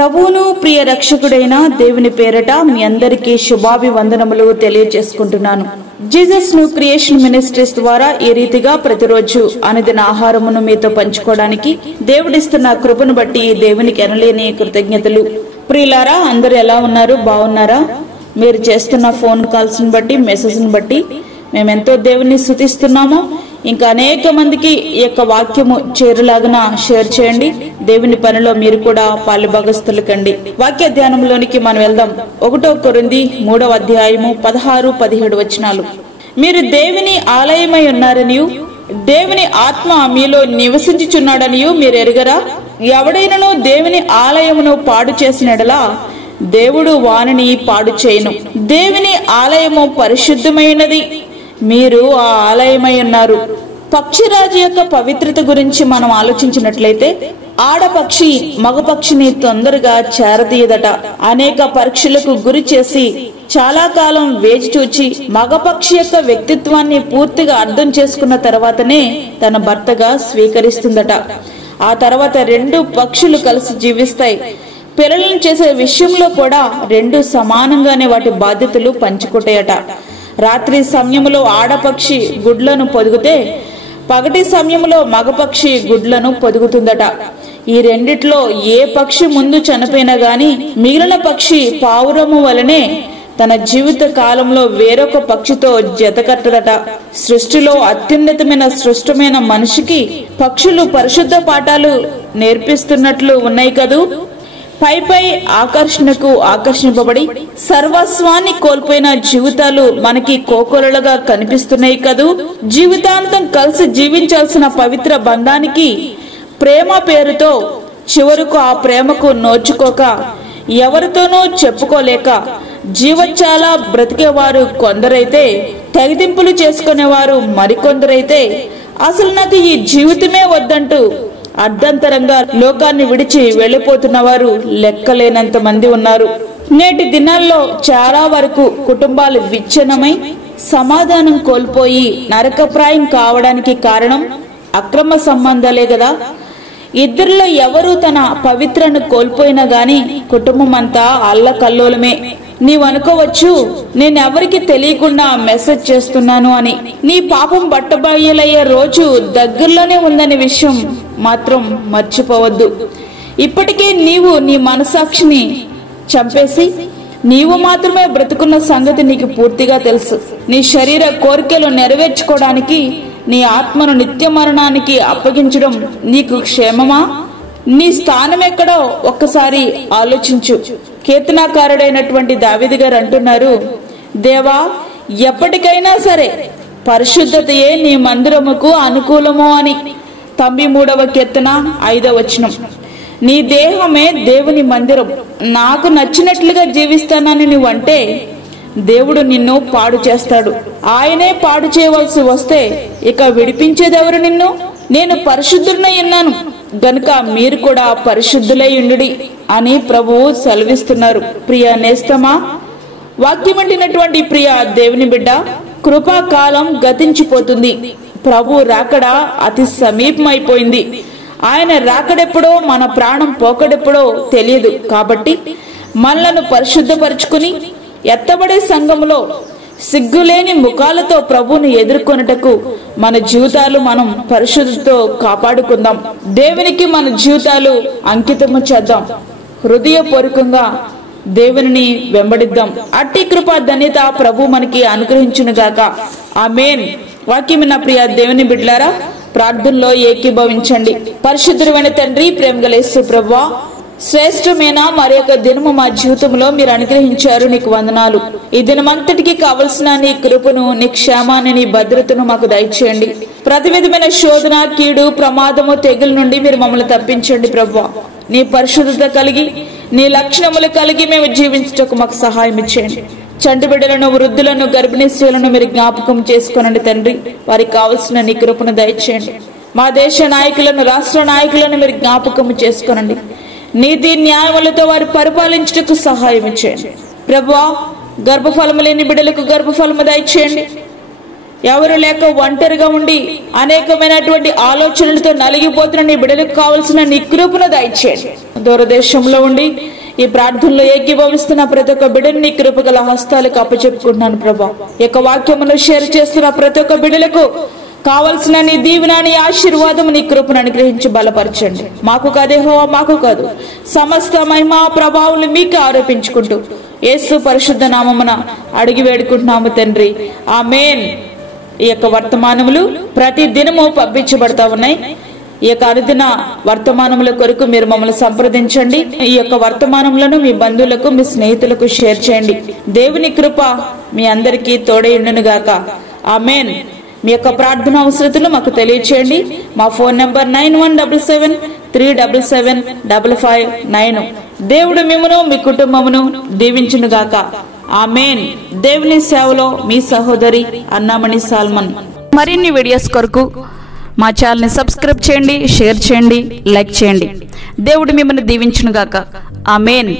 ప్రభువును ప్రియ రక్షకుడైన దేవుని పేరట మీ అందరికీ శుభాభివందనములు తెలియజేసుకుంటున్నాను. జీసస్ ను క్రియేషన్ మినిస్ట్రీస్ ద్వారా ఈ రీతిగా ప్రతిరోజు అనుదిన ఆహారమును మీతో పంచుకోవడానికి దేవుడిస్తున్న కృపను బట్టి దేవునికి ఎనలేని కృతజ్ఞతలు. ప్రియులారా, అందరూ ఎలా ఉన్నారు? బాగున్నారా? మీరు చేస్తున్న ఫోన్ కాల్స్ ని బట్టి, మెసేజ్ ని బట్టి మేమెంతో దేవుని స్తుతిస్తున్నాము. ఇంకా అనేక మందికి ఈ యొక్క వాక్యము చేరులాగున షేర్ చేయండి. దేవుని పనిలో మీరు కూడా పాలుభాగస్తులు కండి. వాక్య ధ్యానంలోనికి మనం వెళ్దాం. 1 కొరింథీ 3వ అధ్యాయము 16-17 వచనాలు. మీరు దేవుని ఆలయమై ఉన్నారనియు దేవుని ఆత్మ మీలో నివసించుచున్నాడనియు మీరు ఎరుగరా? ఎవడైనను దేవుని ఆలయమును పాడు చేసినడలా దేవుడు వానిని పాడు చేయును. దేవుని ఆలయము పరిశుద్ధమైనది, మీరు ఆ ఆలయమై ఉన్నారు. పక్షిరాజు యొక్క పవిత్రత గురించి మనం ఆలోచించినట్లయితే ఆడపక్షి మగపక్షిని తొందరగా చేరదీయదట. అనేక పరీక్షలకు గురి చేసి చాలా కాలం వేచి చూచి మగపక్షి యొక్క వ్యక్తిత్వాన్ని పూర్తిగా అర్థం చేసుకున్న తర్వాతనే తన భర్తగా స్వీకరిస్తుందట. ఆ తర్వాత 2 పక్షులు కలిసి జీవిస్తాయి. పిల్లలను చేసే విషయంలో కూడా 2 సమానంగానే వాటి బాధ్యతలు పంచుకుంటాయట. రాత్రి సమయంలో ఆడపక్షి గుడ్లను పొదిగితే పగటి సమయంలో మగపక్షి గుడ్లను పొదుగుతుందట. ఈ రెండిట్లో ఏ పక్షి ముందు చనిపోయినా గాని మిగిలిన పక్షి పావురము వలనే తన జీవిత కాలంలో వేరొక పక్షితో జతకట్టదట. సృష్టిలో అత్యున్నతమైన సృష్టమైన మనిషికి పక్షులు పరిశుద్ధ పాఠాలు నేర్పిస్తున్నట్లు ఉన్నాయి కదూ. పై ఆకర్షణకు ఆకర్షింపబడి సర్వస్వాన్ని కోల్పోయిన జీవితాలు మనకి కోకొలలుగా కనిపిస్తున్నాయి కదూ. జీవితాంతం కలిసి జీవించాల్సిన పవిత్ర బంధానికి ప్రేమ పేరుతో చివరకు ఆ ప్రేమకు నోచుకోక ఎవరితోనూ చెప్పుకోలేక జీవచ్చాలా బ్రతికేవారు కొందరైతే, తెగదింపులు చేసుకునేవారు మరికొందరైతే, అసలు నాకు ఈ జీవితమే వద్దంటూ అర్ధంతరంగా లోకాన్ని విడిచి వెళ్లిపోతున్న వారు లెక్కలేనంత మంది ఉన్నారు. నేటి దినాల్లో చాలా వరకు కుటుంబాలు విచ్ఛిన్నమై సమాధానం కోల్పోయి నరకప్రాయం కావడానికి కారణం అక్రమ సంబంధాలే కదా. ఇద్దరిలో ఎవరు తన పవిత్రను కోల్పోయినా గాని కుటుంబం అంతా అల్లకల్లోలమే. నీవనుకోవచ్చు, నేనెవరికి తెలియకుండా మెసేజ్ చేస్తున్నాను అని. నీ పాపం బట్టబయలయ్యే రోజు దగ్గరలోనే ఉందనే విషయం మాత్రం మర్చిపోవద్దు. ఇప్పటికే నీవు నీ మనసాక్షిని చంపేసి నీవు మాత్రమే బ్రతుకున్న సంగతి నీకు పూర్తిగా తెలుసు. నీ శరీర కోరికలు నెరవేర్చుకోవడానికి నీ ఆత్మను నిత్య మరణానికి అప్పగించడం నీకు క్షేమమా? నీ స్థానం ఎక్కడో ఒక్కసారి ఆలోచించు. కీర్తనాకారుడైనటువంటి దావీదు గారు అంటున్నారు, దేవా, ఎప్పటికైనా సరే పరిశుద్ధతయే నీ మందిరముకు అనుకూలము అని. 93వ కీర్తన 5వ వచనం. నీ దేహమే దేవుని మందిరం, నాకు నచ్చినట్లుగా జీవిస్తానని నువ్వంటే దేవుడు నిన్ను పాడు చేస్తాడు. ఆయనే పాడు చేయవలసి వస్తే ఇక విడిపించేదెవరు నిన్ను? నేను పరిశుద్ధుడనై ఉన్నాను గనుక మీరు కూడా పరిశుద్ధులై ఉండుడి అని ప్రభువు సెలవిస్తున్నారు. ప్రియ నేస్తమా, వాక్యమంటినటువంటి ప్రియ దేవుని బిడ్డ, కృపాకాలం గతించిపోతుంది. ప్రభు రాకడ అతి సమీపమైపోయింది. ఆయన రాకడెప్పుడో మన ప్రాణం పోకడెప్పుడో తెలియదు. కాబట్టి మనలను పరిశుద్ధపరుచుకుని ఎత్తబడే సంఘములో సిగ్గులేని ముఖాలతో ప్రభువును ఎదుర్కొనుటకు మన జీవితాలు మనం పరిశుద్ధతతో కాపాడుకుందాం. దేవునికి మన జీవితాలు అంకితము చేద్దాం. హృదయపూర్వకంగా దేవుని వెంబడిద్దాం. అట్టి కృపా ధన్యత ప్రభు మనకి అనుగ్రహించునుగాక. ఆమేన్. వాక్యం నా ప్రియ దేవుని బిడ్డలారా, ప్రార్థనలో ఏకీభవించండి. పరిశుద్ధుడైన తండ్రి, ప్రేమగల యేసు ప్రభువా, శ్రేష్టమైన మరొక దినము మా జీవితంలో మీరు అనుగ్రహించారు. నీకు వందనాలు. ఈ దినమంతటికి కావలసిన నీ కృపను, నీ క్షేమాన్ని, నీ భద్రతను మాకు దయచేయండి. ప్రతి విధమైన శోధన, కీడు, ప్రమాదము, తెగుల నుండి మీరు మమ్మల్ని తప్పించండి ప్రభువా. నీ పరిశుద్ధత కలిగి, నీ లక్షణములు కలిగి మేము జీవించటకు మాకు సహాయం ఇచ్చేయండి. చంటి బిడ్డలను, వృద్ధులను, గర్భిణీ స్త్రీలను మీరు జ్ఞాపకం చేసుకోనండి తండ్రి. వారికి కావలసిన నీ కృపను దయచేయండి. మా దేశ నాయకులను, రాష్ట్ర నాయకులను మీరు జ్ఞాపకం చేసుకోనండి. నీతి న్యాయములతో వారు పరిపాలించుటకు సహాయం ఇచ్చేయండి ప్రభువా. గర్భఫలము లేని బిడ్డలకు గర్భఫలము దయచేయండి. ఎవరు లేక ఒంటరిగా ఉండి అనేకమైనటువంటి ఆలోచనలతో నలిగిపోతున్న నీ బిడ్డలకు కావలసిన నీ కృపను దయచేయండి. దూరదేశంలో ఉండి ఈ ప్రార్థనలో ఏకీభవిస్తున్న ప్రతి ఒక్క బిడ్డని నీ కృపగల హస్తాలకు అప్పచెప్పుకుంటున్నాను ప్రభా. ఈ యొక్క వాక్యమును షేర్ చేస్తున్న ప్రతి ఒక్క బిడ్డలకు కావలసిన నీ దీవెన, నీ ఆశీర్వాదం, నీ కృపను అనుగ్రహించి బలపరచండి. మాకు కాదే యెహోవా, మాకు కాదు, సమస్త మహిమ ప్రభావాలు మీకు ఆరోపించుకుంటూ యేసు పరిశుద్ధ నామమున అడిగి వేడుకుంటున్నాము తండ్రి, ఆమేన్. ఈ యొక్క వర్తమానములు ప్రతి దినము పంపించబడతా ఉన్నాయి. ఈ యొక్క అనుదిన వర్తమానముల కొరకు మీరు మమ్మల్ని సంప్రదించండి. ఈ యొక్క వర్తమానములను మీ బంధువులకు, మీ స్నేహితులకు షేర్ చేయండి. దేవుని కృప మీ అందరికీ తోడైండును గాక, ఆమేన్. మీ యొక్క ప్రార్థన అవసరతలు మాకు తెలియచేయండి. మా ఫోన్ నంబర్ 9177377559. దేవుడు మిమ్మును మీ కుటుంబమును దీవించును గాక, ఆమేన్. దేవుని సేవలో మీ సహోదరి అన్నామణి సాల్మన్. మరిన్ని వీడియోస్ కొరకు మా ఛానల్ని సబ్స్క్రైబ్ చేయండి, షేర్ చేయండి, లైక్ చేయండి. దేవుడు మిమ్మల్ని దీవించును గాక, ఆమేన్.